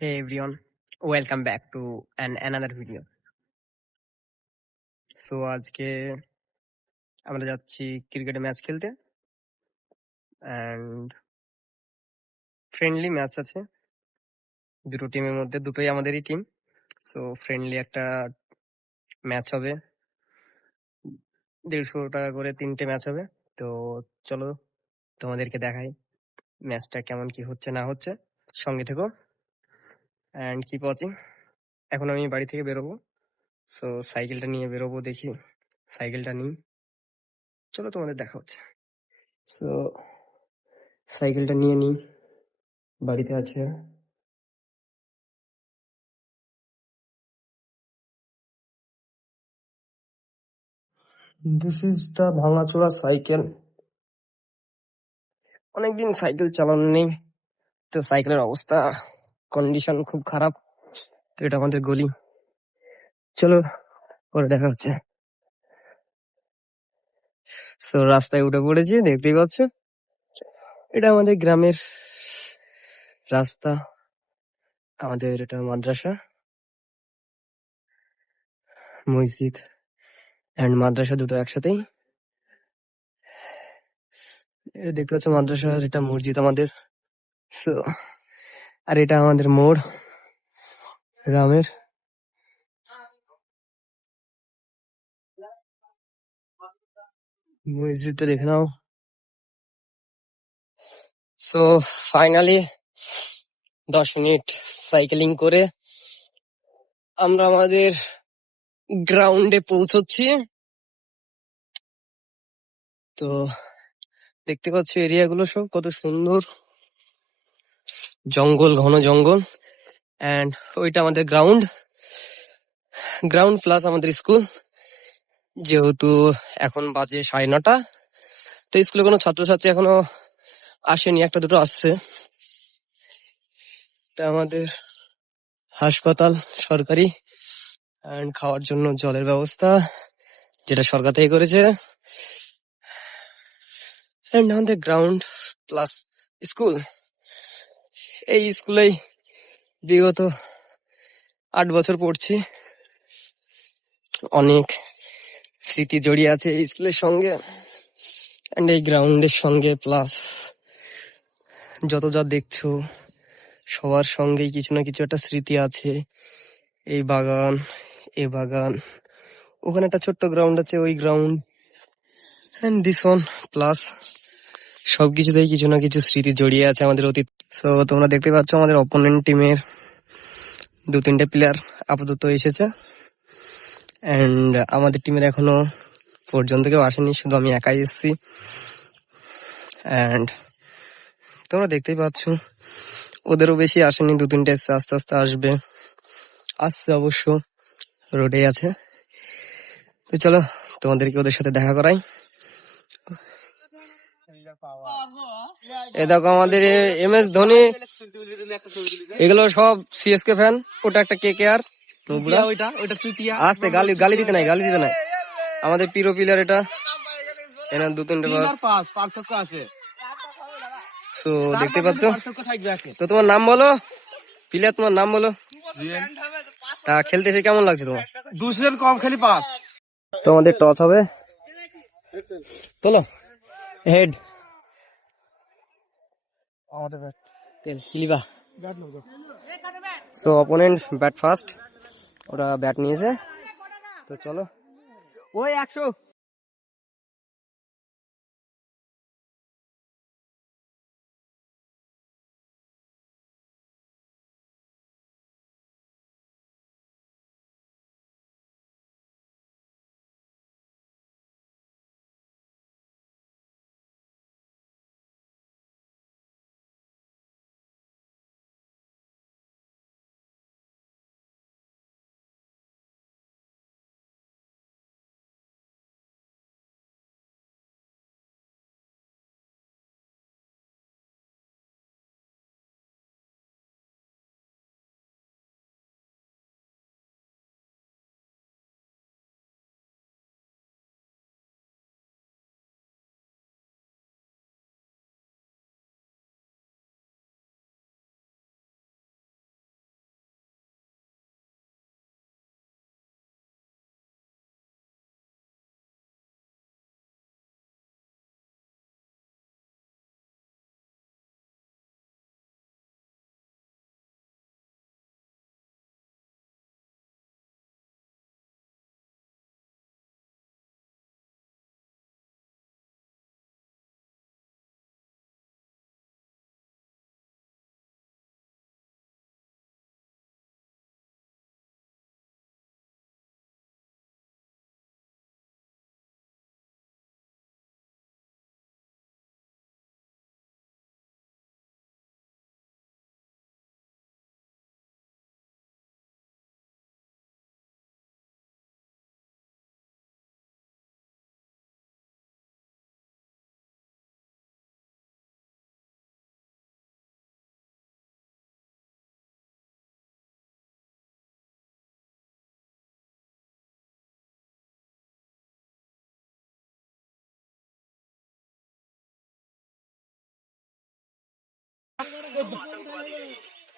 Hey everyone, welcome back to another video. So আজকে আমরা যাচ্ছি ক্রিকেটে ম্যাচ খেলতে এন্ড ফ্রেন্ডলি ম্যাচ আছে দুটো টিমের মধ্যে, দুটোই আমাদেরই টিম। সো ফ্রেন্ডলি একটা ম্যাচ হবে, 150 টাকা করে 3টে ম্যাচ হবে। তো চলো তোমাদেরকে দেখাই ম্যাচটা কেমন কি হচ্ছে না হচ্ছে। সঙ্গে থেকো এন্ড কিপ ওয়াচিং। এখন আমি বাড়ি থেকে বেরোবো, সো সাইকেলটা নিয়ে বেরোবো, দেখি সাইকেলটা নিই। চলো তোমাদের দেখা হচ্ছে। সো সাইকেলটা নিয়ে নিই, বাড়িতে আছে। দিস ইজ দ্য ভাঙাচোরা সাইকেল। অনেকদিন সাইকেল চালানো নেই, তো সাইকেলের অবস্থা কন্ডিশন খুব খারাপ। তো এটা আমাদের গলি, চলো পরে দেখা হচ্ছে। সো রাস্তায় উঠে পড়েছি, দেখতেই পাচ্ছ এটা আমাদের গ্রামের রাস্তা। আমাদের এটা মাদ্রাসা, মসজিদ এন্ড মাদ্রাসা দুটো একসাথেই। এটা দেখতে পাচ্ছ মাদ্রাসা, আর এটা মসজিদ আমাদের। So, আর এটা আমাদের মোড় গ্রামের। মসজিদটা দেখে নাও। সো ফাইনালি 10 মিনিট সাইকেলিং করে আমরা আমাদের গ্রাউন্ডে পৌঁছচ্ছি। তো দেখতে পাচ্ছ এরিয়া গুলো সব কত সুন্দর, জঙ্গল, ঘন জঙ্গল। এন্ড ওইটা আমাদের গ্রাউন্ড প্লাস আমাদের স্কুল। যেহেতু এখন বাজে 9:30, তো স্কুলে কোনো ছাত্রছাত্রী এখনো আসেনি, একটা দুটো আসছে। এটা আমাদের হাসপাতাল সরকারি, এন্ড খাওয়ার জন্য জলের ব্যবস্থা যেটা সরকার থেকে করেছে। এন্ড আমাদের গ্রাউন্ড প্লাস স্কুল। এই স্কুলেই বিগত 8 বছর পড়ছি। অনেক স্মৃতি জড়িয়ে আছে এই স্কুলের সঙ্গে এন্ড এই গ্রাউন্ডের সঙ্গে। প্লাস যত যা দেখছো সবার সঙ্গেই কিছু না কিছু একটা স্মৃতি আছে। এই বাগান, এই বাগান, ওখানে একটা ছোট্ট গ্রাউন্ড আছে, ওই ground and this one. Plus সবকিছুতেই কিছু না কিছু স্মৃতি জড়িয়ে আছে আমাদের অতীত। সো তোমরা দেখতে পাচ্ছ আমাদের অপোনেন্ট টিমের 2-3টে প্লেয়ার আপাতত এসেছে এন্ড আমাদের টিমের এখনো পর্যন্ত কেউ আসেনি, শুধু আমি একাই এসেছি। এন্ড তোমরা দেখতেই পাচ্ছ ওদেরও বেশি আসেনি, 2-3টে এসছে, আস্তে আস্তে আসবে, আসছে অবশ্য, রোডে আছে। তো চলো তোমাদেরকে ওদের সাথে দেখা করাই। এ দেখো আমাদের MS ধোনি, এগুলো সব CSK ফ্যান। ওটা একটা KKR। আস্তে গালি দিতে নাই, আমাদের প্রিয় প্লেয়ার এটা। এনার 2-3টে পার্থক্য আছে। সো দেখতে পাচ্ছ। তো তোমার নাম বলো, প্লেয়ার তোমার নাম বলো। তা খেলতে এসে কেমন লাগছে তোমার? 2 রান কম খেলি, 5। তো আমাদের টস হবে, চলো হেড। আমাদের ব্যাট তেল কিলিবা। সো অপোনেন্ট ব্যাট ফার্স্ট, ওরা ব্যাট নিয়েছে। তো চলো, ওই 100।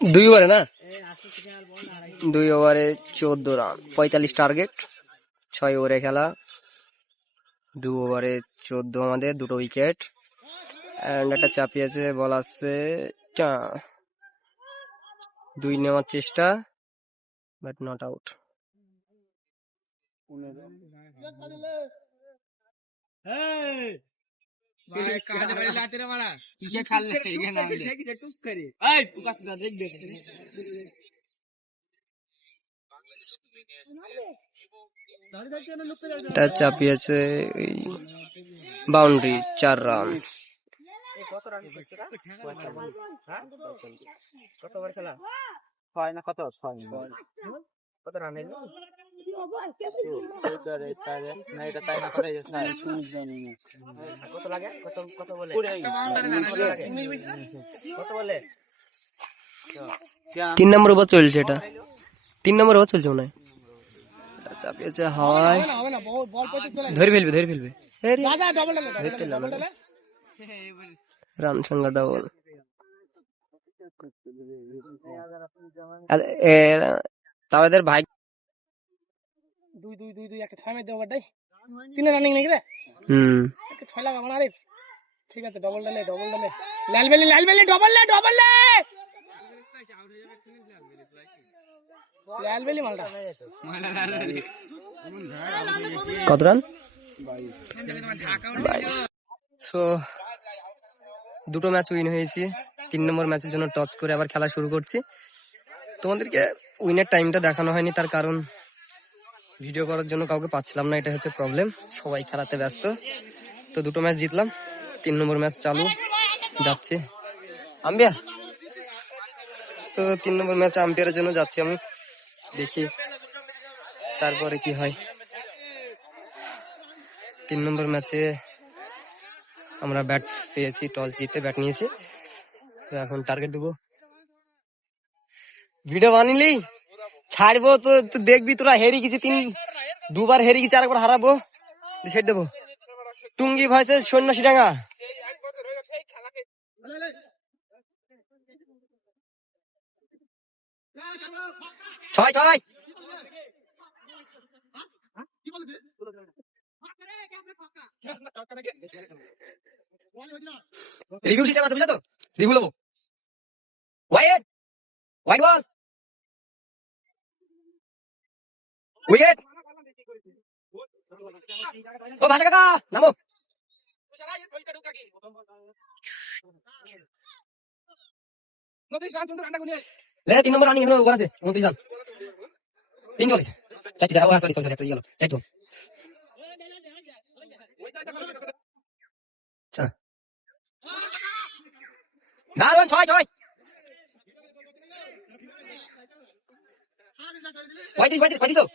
2 ওভারে না, 2 ওভারে 14 রান, 45 টার্গেট, 6 ওভারে খেলা, 2 ওভারে 14 আমাদের, 2টো উইকেট এন্ড একটা চাপিয়েছে, বল আসছে 2 নেওয়ার চেষ্টা, বাট নট আউট। এটা চাপিয়েছে বাউন্ডারি, 4 রান। তিন নম্বর ওভার চলছে, এটা 3 নম্বর ওভার চলছে মনে হয়। চাপিয়েছে হাওয়ায়, ধরে ফেলবে রান সংখ্যা ডাবল। তাও এদের ভাই 2-2-2-2 একটা 6 মেরে ওভারটাই 3 রানিং নাকি রে? একটা 6 লাগা মানে আরে ঠিক আছে, ডবল ডালে লাল বেলি ডবল লে লাল বেলি মালটা কত রান? 22। সো 2টো ম্যাচ উইন হয়েছি, 3 নম্বর ম্যাচের জন্য টচ করে আবার খেলা শুরু করছি। তোমাদেরকে উইনের টাইমটা দেখানো হয়নি, তার কারণ ভিডিও করার জন্য কাউকে পাচ্ছিলাম না, এটা হচ্ছে প্রবলেম, সবাই খেলাতে ব্যস্ত। তো 2টো ম্যাচ জিতলাম, 3 নম্বর ম্যাচ চালু যাচ্ছে আম্পিয়ার। তো 3 নম্বর ম্যাচ আম্পিয়ারের জন্য যাচ্ছি আমি, দেখি তারপরে কি হয়। 3 নম্বর ম্যাচে আমরা ব্যাট পেয়েছি, টস জিতে ব্যাট নিয়েছি, তো এখন টার্গেট দেবো। ভিডিও বানিলি ছাড়বো তো, তুই দেখবি তোরা হেরে গেছি, 2বার হেরে গেছি, আরেকবার হারাবো, ছেড়ে দেবো। টুঙ্গি ভার্সেস সন্ন্যাসীডাঙ্গা। ছয় রিভিউ সিস্টেম আছে, বুঝলে তো? রিভিউ নেবো। Wide ball, wicket. ও ভাষা কাকা নামো। লে 3 নম্বর রানিং এখনো ওভার আছে, 29 রান, 3 বল, 4 সরি একটা গেল, 4 বল। দারুন, 6 35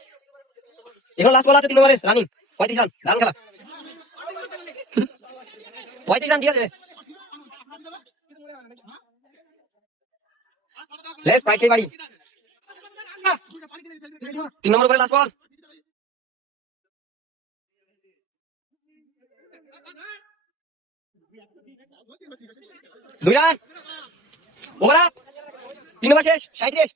এখন লাস্ট বল আছে 3 ওভারে রানিং, 35 রান, দারুন খেলা, 35 রান ঠিক আছে। লেস পাইট খেয়ে বাড়ি, 3 নম্বর করে লাস্ট বল, দুই রান, ওভার আপ, 3 ওভার শেষ, 37।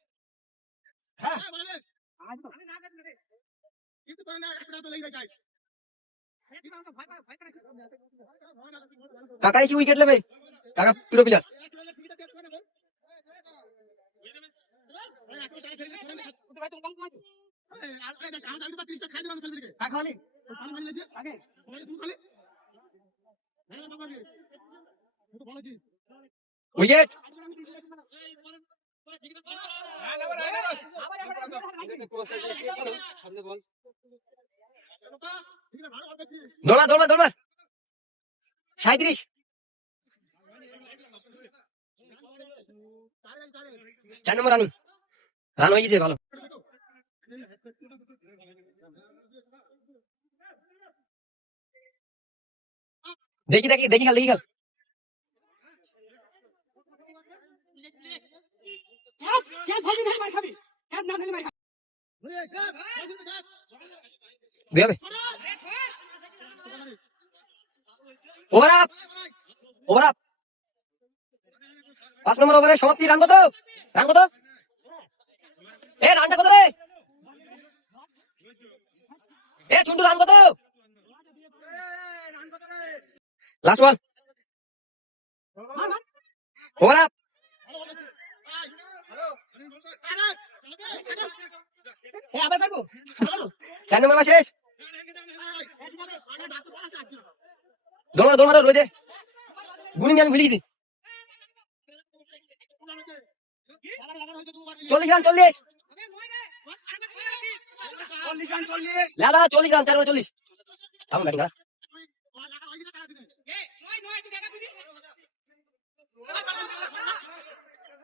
কাকা এসে উইকেট নেবে, কাকা পুরো প্লেয়ার। উইকেট, দৌড়া 37। 4 নম্বর রানিং, রান হয়ে গেছে ভালো। দেখি খেল। ওভার আপ, 5 নম্বর ওভারে সমাপ্তি। রান কত? রান কত? এ রানটা কত রে? এ ঝন্টু রান কত? লাস্ট বল। Over up. 4 নম্বর বল শেষ। দৌড় মারো রোজে। গুনিং আমি ভুলিয়েছি। 40 রান 40। দাদা 40 রান 4 40। থাম ব্যাটিং করা।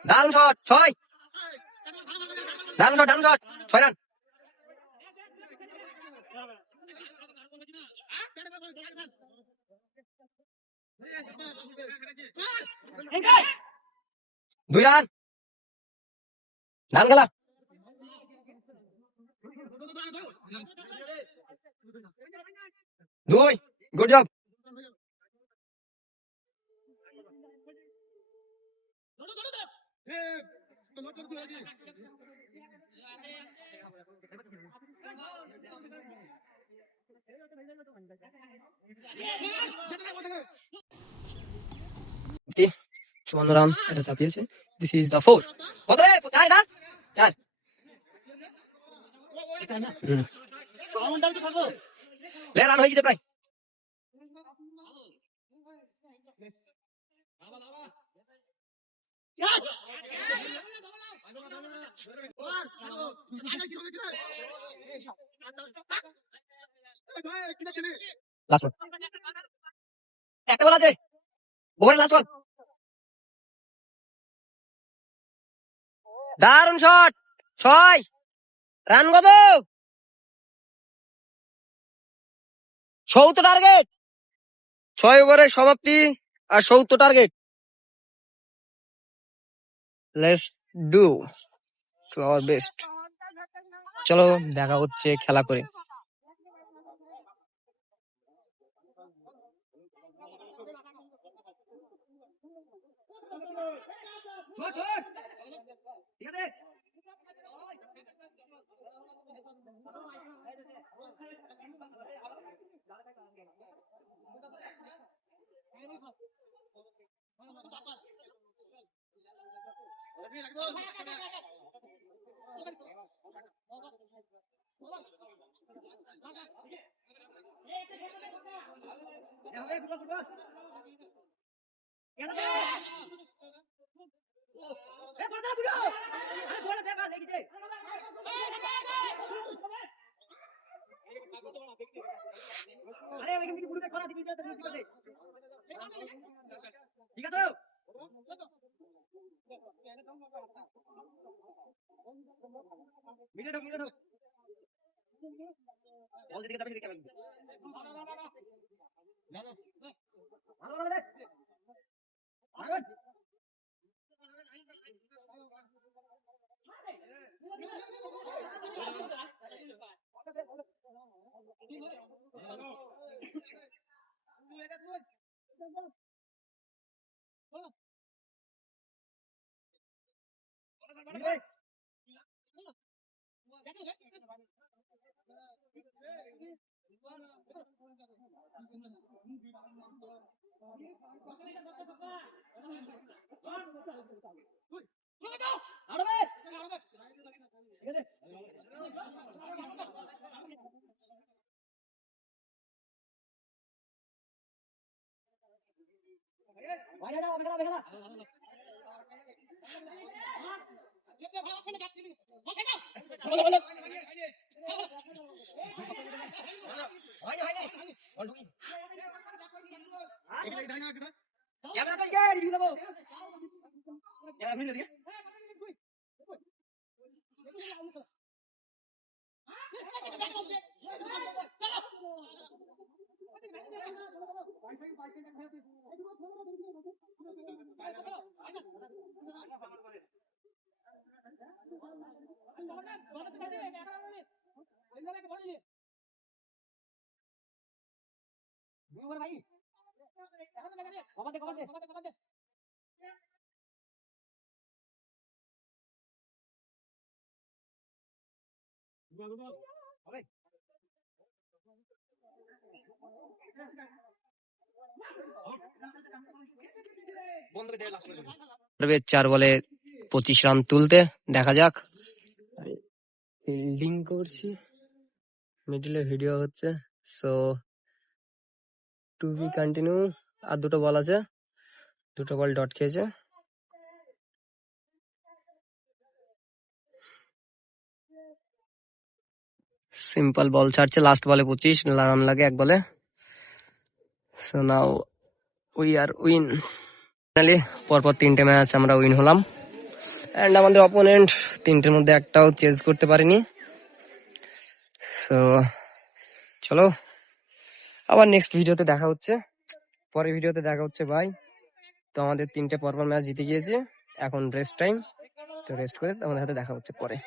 দারুণ শট 6। দারুণ শট 6 রান। দুই রান। দারুণ খেলা। 2 গুড জব। টি 54 রান এটা চাপিয়েছে। This is the 4। কত রে? 4 না? 4। লে রান হয়ে গেছে প্রায়। লাস্ট বল। একটা বল আছে। ওভারে লাস্ট বল। দারুণ শট 6। রান কত? 70 টার্গেট। 6 ওভারে সমাপ্তি আর 70 target. Let's do to our best. চলো দেখা হচ্ছে খেলা করে। ঠিক আছে মিলে ঢোক বল দিকে যাবে দিকে যাবে ভাই 4 বলে 25 রান তুলতে, দেখা যাক। ফিল্ডিং করছি, মিডলে ভিডিও হচ্ছে, সো টু বি কন্টিনিউ। আর 2টো বল আছে, 2টো বল ডট খেয়েছে। সিম্পল বল ছাড়ছে, লাস্ট বলে 25 রান লাগে 1 বলে। So now we are win. Finally পরপর 3টে ম্যাচ আমরা উইন হলাম। এন্ড আমাদের অপোনেন্ট 3টের মধ্যে একটাও চেজ করতে পারেনি। সো চলো আবার নেক্সট ভিডিওতে দেখা হচ্ছে, পরের ভিডিওতে দেখা হচ্ছে ভাই। তো আমাদের 3টে পরপর ম্যাচ জিতে গিয়েছে, এখন রেস্ট টাইম। তো রেস্ট করে আমাদের সাথে দেখা হচ্ছে পরে।